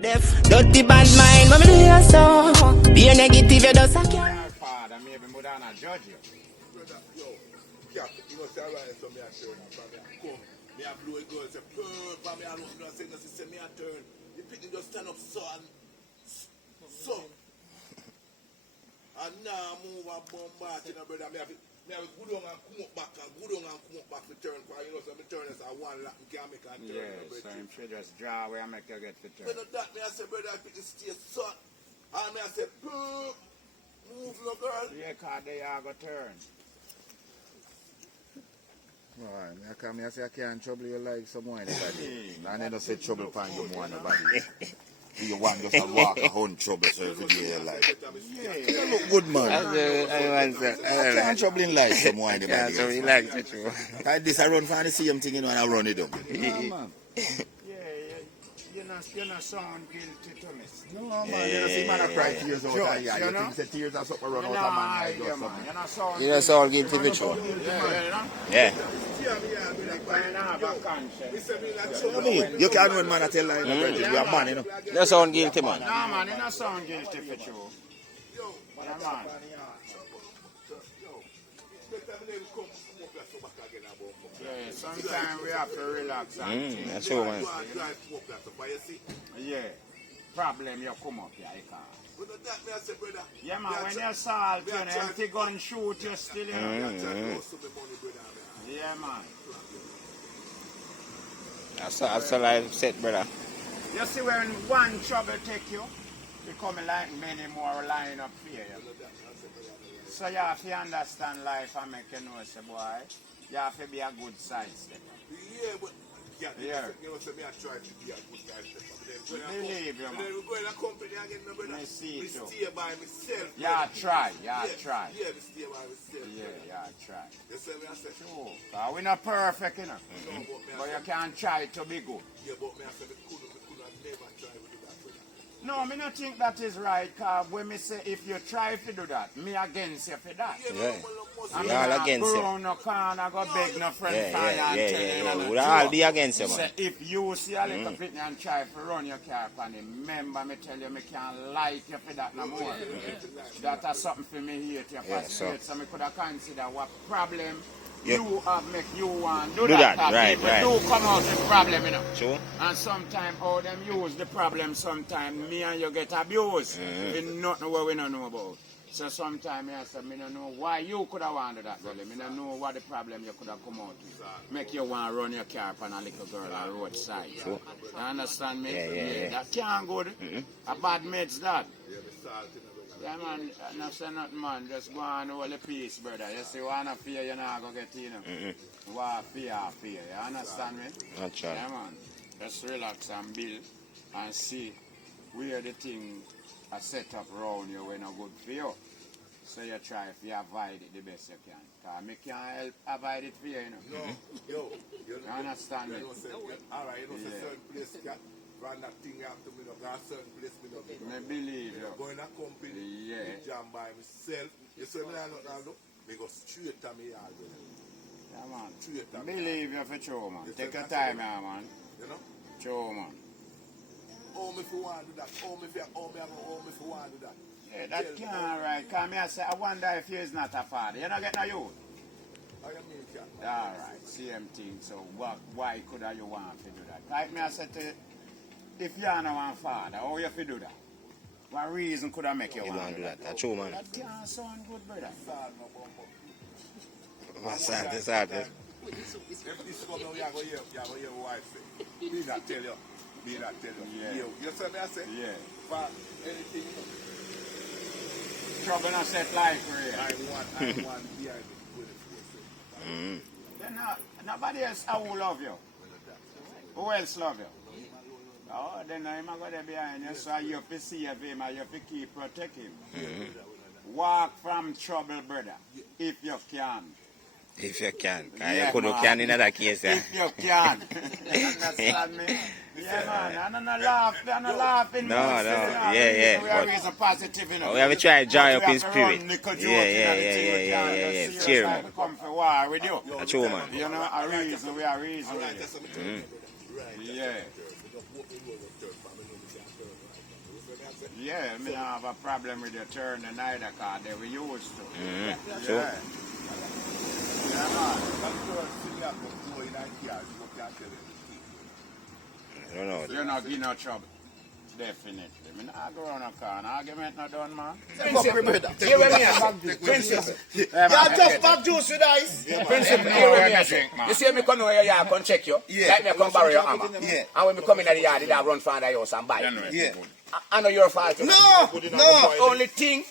Dirty bad mind, but me do you so. Be a negative, you just a carry. Father, maybe more than a judge you. Brother, yo, yeah, you know, say, alright, so me a turn, and from me a come, me a blow a girl, say, from me a look, me a say, me a turn. The picking just stand up, so, and, so. And now move and bombard, you know, brother, me have good on and come up back, and good on and come up back to turn, because you know, so me turn is a one lap, and can't make a turn. Yeah, so I'm sure just draw where I make you get the turn. When that, me I say, brother, I pick the stay, son. And me I say, move, no girl. Yeah, because they are going to turn. I say I can't trouble you like someone. And I don't say trouble upon you more than nobody. You want just to walk a hunt trouble so every day you like. You look good, man. I can't trouble in life someone. Yeah, so he likes it too. This I run for the same thing, you know, and I run it down. Man. You're not sound guilty to me. No, man, you know, see, man, I cry tears out of your eye. You think the tears are something run out of man eye or something. You're not sound guilty for sure. Yeah. You can't run, man, I tell you. You are man, you know. You're sound guilty, man. No, man, you're not sound guilty for sure. Yeah, man. Yeah, sometimes we have to relax and think. That's true, man. Yeah. Problem you come up here, you can't. Yeah, man, when you're salt, you know, empty gun shoot, you still, you know. Yeah, man. That's a life set, brother. You see when one trouble take you, you come like many more line up here. So you have to understand life and make you know, say, boy, you have to be a good side step. Yeah, but you know, so me I try to be a good side step. Believe you, man. Then we go in a company again, my brother. I see we too. stay by myself. Yeah, try. Yeah, we stay by myself. Yeah, try. You see me I say? Sure. We're not perfect, you know. But you can try to be good. Yeah, but me I say, we could never try to do that. No, I don't think that is right, because when me say if you try to do that, me against you for that. Yeah. I'm We all not against you. go no corner, go beg no friend We'll all be against you, man. Say, if you see a little bit and try to run your car upon it, remember me tell you, me can't like you for that no more. That is something for me here to your so me could have consider what problem you have make you want do that. Right. Do come out with problem, you know. Sure. And sometimes how them use the problem, sometimes me and you get abused. In nothing what we don't know about. So sometimes I say, me don't know why you could have wanted that, girl. Me don't know what the problem you could have come out with. Make you want to run your car upon a little girl on the roadside. Sure. You understand me? Yeah. That can't good. A bad mate's that. Yeah, man, not say nothing, man. Just go on all the peace, brother. You see, want to fear, you're not going to get in. Want fear. You understand me? That's right. Yeah, man. Just relax and build and see where the thing are set up around you when not good for you. So you try if you avoid it the best you can. Because I can't help avoid it for you, you know. You understand me? Alright, you know, say certain place run that thing after me, a certain place me not. I believe you. Go in a company, me jam by myself. You say me not know, me go straight to me yard. Yeah, man. Straight to me. Believe you for sure, man. Take your time, yeah, man. You know? Sure, man. Oh, me if you want to do that. Oh, me if you want to do that. Yeah, that can't right. Come here, say, I wonder if you is not a father. You not get no youth. I mean, can't. All right, same thing. So why could you want to do that? Like me, I said to you, if you are not one father, how you fi do that? What reason could I make you want to do that? That's true, man. That can't sound good, brother. What's that? If this come now, you are going to hear your wife say. Me not tell you. Yeah. You see me I say? Yeah. For anything, Trouble not set life for you. I want behind it. Then nobody else who love you. Who else love you? Oh, then I'm going to be behind you, so you have to save him and you have to keep protect him. Walk from trouble, brother, if you can. If you can. You can in that case. If you can. Understand me? Yeah, man. I'm not laughing. No. Yeah. We are reason positive, you know. We have to try to dry up his spirit. Yeah. Cheer, man. Come for war with you. That's true, man. You know, we are reason. Yeah. Yeah, me don't have a problem with your turn and either car they we used to. True. Yeah. Yeah, man. I don't know. You're not getting no trouble. Definitely. Me not go around a car. An argument not done, man. Principal, brother. Here with me, Principal. Yeah, just back juice with ice. Principal, here with me, drink, man. You see me come over here, I come check you. Yeah. Like me come borrow your hammer. Yeah. And when me come in the yard, I run from the house and buy. Yeah. I know your fault. You know. No. Only thing,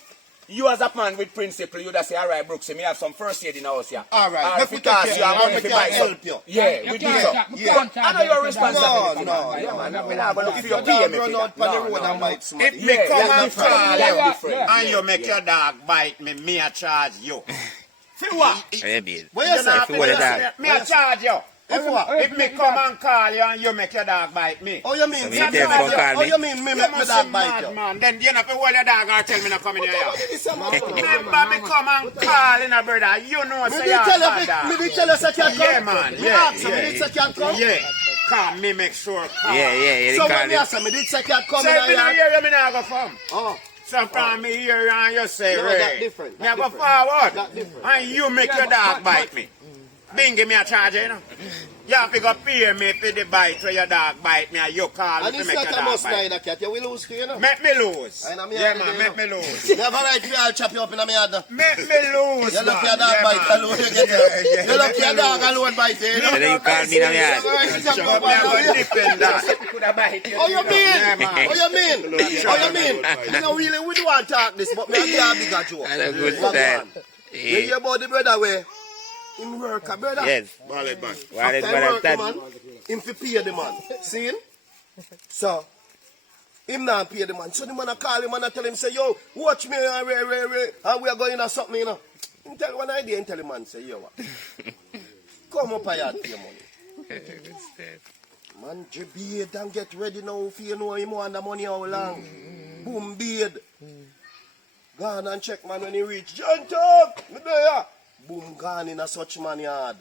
you as a man with principle, you just say, all right, Brooks, me have some first aid in the house here. All right. Or Let me because take you are care. money Let to me buy help something. you. Yeah, we do so. I know your responsibility. No. Yeah, man. I'm not going to look for If your your pay dog me run for out that. on the road and bite somebody. If me come and call that's you different. and you make your dog bite me, me a charge you. For what? Yeah, babe. What you say? If you want a dog. Me a charge you. If what? If me come and call you and you make your dog bite me. Oh, you mean? So me take phone call Oh, me. you mean me make my dog bite you? Man. Then you know if you hold your dog or tell me not come in here. Me Remember me come and call in a brother. You know say did you're tell a you, dog. me did tell you say can't come. Yeah, man. Me Yeah, ask you, me did say can't come. Yeah. Come, me make sure come. Yeah, So they when call me him. ask you, me did say can't come So in if me not here. hear you, me not go come. Oh. Sometimes me hear you and you say, No, Ray. that different, Me that I go different. forward. That different. And you make your dog bite me. Bing, give me a charge, you know. You have to go pay me for the bite where your dog bite me and you call And me to it's make not your a dog must bite. nine cat, you will lose to you know. Make me lose. I know me Yeah, every man, day, make you me lose. Never right here, I'll chop you up in my yard. Make me lose, You look man. your dog Yeah, bite man. alone, you get it. You look your dog alone bite you know. And then you call me in the yard. Chop you But up me have alone, a you- dip in that. Oh, you mean? Yeah, man. Oh, you mean? Oh, you mean? You know, really, we don't want to talk this, but me and you are bigger joke. That's a good What style. one? You hear about the brother where him work, a brother? Yes. Wallet Wallet, man, wallet, that. him fi pay the man. See him? So, him not pay the man. So the man a call him and I tell him, say, yo, watch me, and we are going to something, you know. Him tell one idea, him tell the man, say, yo, what? Come up here and pay money. Man, beard and get ready now if you know him want the money how long. Boom, beard. Gone and check man when he reach. John talk, me there. Boom, gone in a such man yard.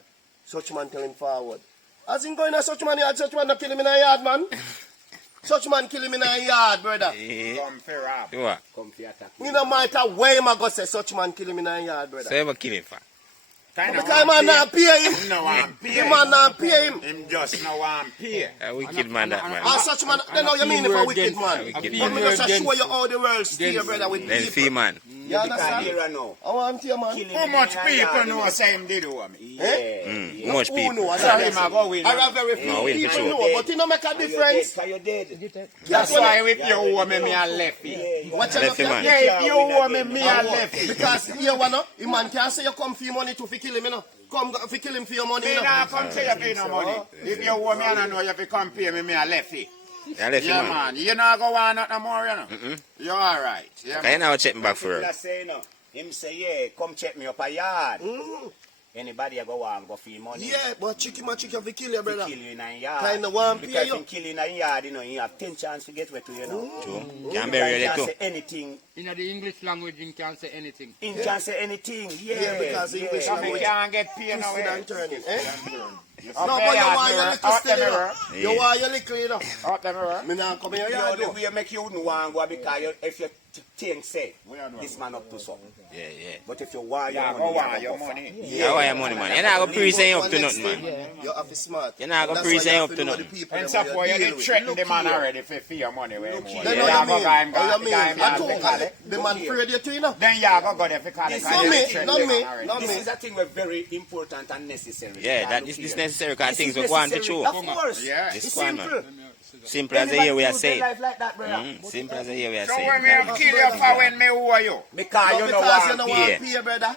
Such man tell him forward. As him going in a such man yard, such man not kill him in a yard, man. Such man kill him in a yard, brother. Come for rap. Do what? Come for attack. Me no matter where him a go say such man kill him in a yard, brother. So you ever kill him for? Because man not pay him. No one pay The man not pay him. him just no one pay. A wicked man that man. And such man, then know you mean if a wicked man. wicked But man. me just show you how the world steer, brother, with Then people. fee man. You understand? Here now. I want you, man. How much people know say him did over me? Yeah. Much Who people. know? Sorry, him go win. I have very few No, win for people sure. know, but it don't make a difference. You're dead. That's why if you owe me, me a left you. Watch out, Left him, look man. here. Yeah, if you owe me, me a left you. Because you wanna, a man can't say you come for your money to fi kill him, you know. Come fi kill him for your money, Me you know. not come to you for no money. If you owe me, I don't know you fi come pay me, me a left you. I left him, Yeah, man. man. You not go want nothing more, you know. You're all right. Yeah, Can man. you now check me back for her? Just say no. Him say, yeah, come check me up a yard. Anybody a go want go for your money. Yeah, but chicken fi kill you, He brother. kill you in a yard. Kinda want pay Because you. him kill you in a yard, you know, you have 10 chance to get wet to you know. True. Can bury you there Can't too. say anything. In the English language, you can't say anything. Him can't say anything. Yeah, Yeah, because English So me language. can't get paid no Twisted way. and turning, eh? Up No, there, but you yard want your mirror. little Up still, there, you know. mirror. You want your little, you know. Up there, mirror. Me not come in your You yard, know, though. the way make you wouldn't want to go because if you think, say, this man up to something. Yeah, yeah. But if you want your Yeah, money, go you want have your to go money. Yeah, why your money, man? You're not going to pre-sign up to nothing, man. You have to smart. You're not gonna And that's why pre-sign you up have to know nothing. the people And that so you for you, deal they with. threaten the Look man here. already for your money. Way more. Then Yeah, how you you go mean? go him, How you go mean? him, I go told him, call it. the man afraid you to, you know. Then you go there for call it. Not me, not me, not This me. is a thing that's very important and necessary. Yeah, that Look is here. necessary because This things is will go on to necessary. show. Of course. Yeah. It's This one, man. simple. Simple as the year we are Anybody saying. live like that, brother. Simple as the year we are So when saying. me have kill you for when me owe you. Because you know Because you what? know pay. what pay, brother.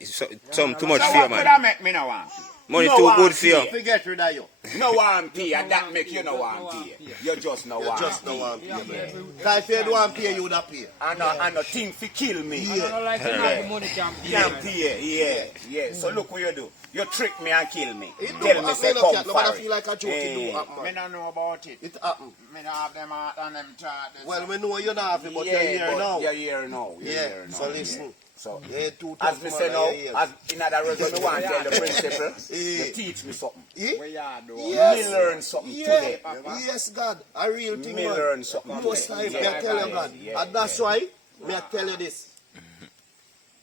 It's some too much So fear, what could man. I make me no want? Money No too one good for you. pay. Forget rid of you. No one pay, and that make you no one pay. You just no You one just pay. no want pay, brother. Because if you don't want pay, you would have pay. And no thing fi kill me. I don't like to have the money can pay. Can't pay, yeah. So look what you do. You trick me and kill me. It Tell do me happen, say no come cat. Nobody for feel like a joke, it do Hey. happen, Me man. don't know about it. It happen. Me don't have them heart and them chart. Well, we know you not have it, but you're Yeah, here but now. you're here now. You're Yeah, here now. so listen. So, Yeah, 2 as me say now, as in other words, when me want to tell the principal, Yeah. you teach me something. Eh? Where you do? Yes. Me learn something Yeah. today. Yes, God. A real thing, Me man. learn something Most today. time, me I tell you, God. Yeah, And that's why, me I tell you this.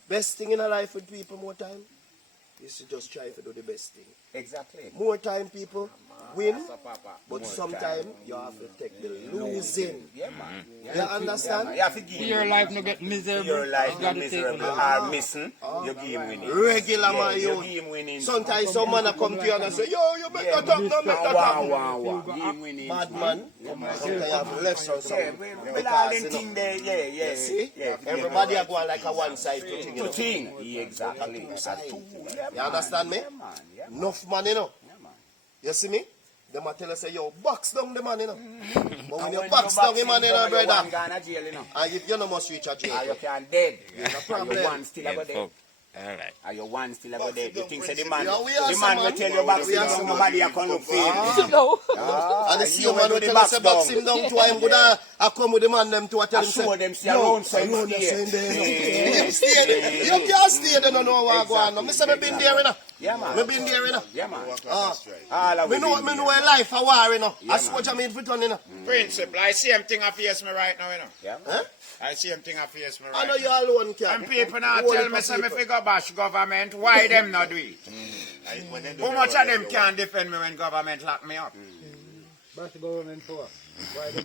Best thing in a life with people more time is to just try to do the best thing. Exactly. More time people win, but sometimes you have to take the losing. Yeah, man. You understand? You have to give Your life no get miserable. your life You not gotta take miserable it. or missing, you give him winning. Regular Yeah, man, you you. give him winning. Sometimes some man a come to you and say, yo, you better Yeah, talk, no better talk. Wow. Give him winning. Bad man, sometimes you have left some Yeah, with all them thing there, yeah. You see? Yeah, Everybody are going like a one side to thing. You to know? thing. Yeah, exactly. You understand me? Yeah, man. Yeah, man. Enough man, you know. Yeah, man. You see me? Them a tell us say, yo, box down the man, you know. But when And you when box you down the man, you know, you brother, one gone to jail, you know. and you no must reach a Or you jail. can dead. problem. You one still Yeah, go dead. fuck. Alright. Are you one still go Box dead? You down think say the principle. man, Yeah, we are the some man will man. tell you box We are down, some nobody man. a come look for you. And the you same will man do will the tell us to box box down. him down to him, go down, I come with the man them to tell I him, show them see yo, around so him around you stay. saying there, Yeah. you know. Stay there. You can't stay there, no what go on. Me say me been there, you know. Yeah, man. Me been there, you know. Yeah, man. Ah. All of Me we know been me know there. a life a war, you know. Yeah, I switch I mean for turn, you know. Principle, I see him thing I face me right now, you know. Yeah, Huh? I see him thing I face me I right know now. you alone can. And people now Whole tell heap me, of say me people. figure bash government, why them not do it? How much of them can defend me when government lock me up? Bash the government for.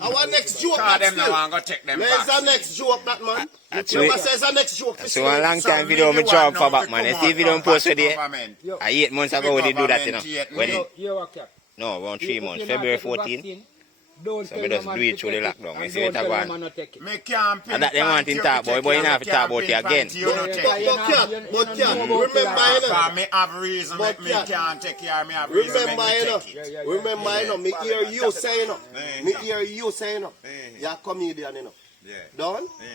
Our next joke Cause that them now still. want to take them There's back. a next joke that man. That's Remember it. says a next joke. So a long So time me video the me job one for now back to man. You come see out video from post back there. government. 8 months ago we did do that, you know. Government When hate You a cat. no, around 3 If months, you February not take the 14. vaccine, don't So tell me no just man do it to through the take lockdown. and You see don't it tell go no on. man to take it. Me can't And that they want in talk, boy. Boy, you not have to talk about it again. You don't take Yeah, it. But cat, you know remember, you know. Cause me have reason, But me yeah. can't take care of me have reason, Remember, make you me know. take it. Remember, you know. Me hear you say, you know. Yeah. Me hear you say, you know. Yeah. You're a comedian, you know. Yeah. Done? Yeah.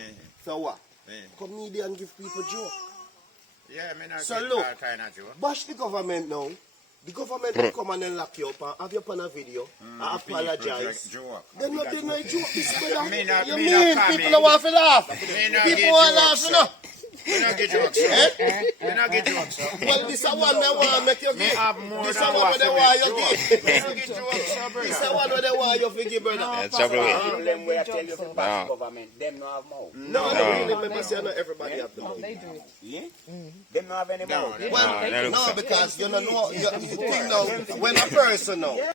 So what? Yeah. Comedian give people joke. Yeah, me not So get look. all kind of joke. Bash the government now. The government will come and then lock you up and have you up on a video. I apologize. Joke. They're not doing no joke, this brother. Me not- You me not mean coming. people don't want to laugh? Me not People get want to jokes, laugh, you know. Me not get jokes, sir. Me not get jokes, sir. Well, this is one they want to make you Me give. have more This is than one what they to want make you jokes. give. Me not get jokes, sir, This is brother. one they want you to give, brother. That's trouble with it. Problem where I tell you to bash No. government, them no have mouth. No, No. really, remember, say, not everybody have the money. They do. Yeah? Them no have any mouth. Well, No, no, because you don't know, you think now, when a person now,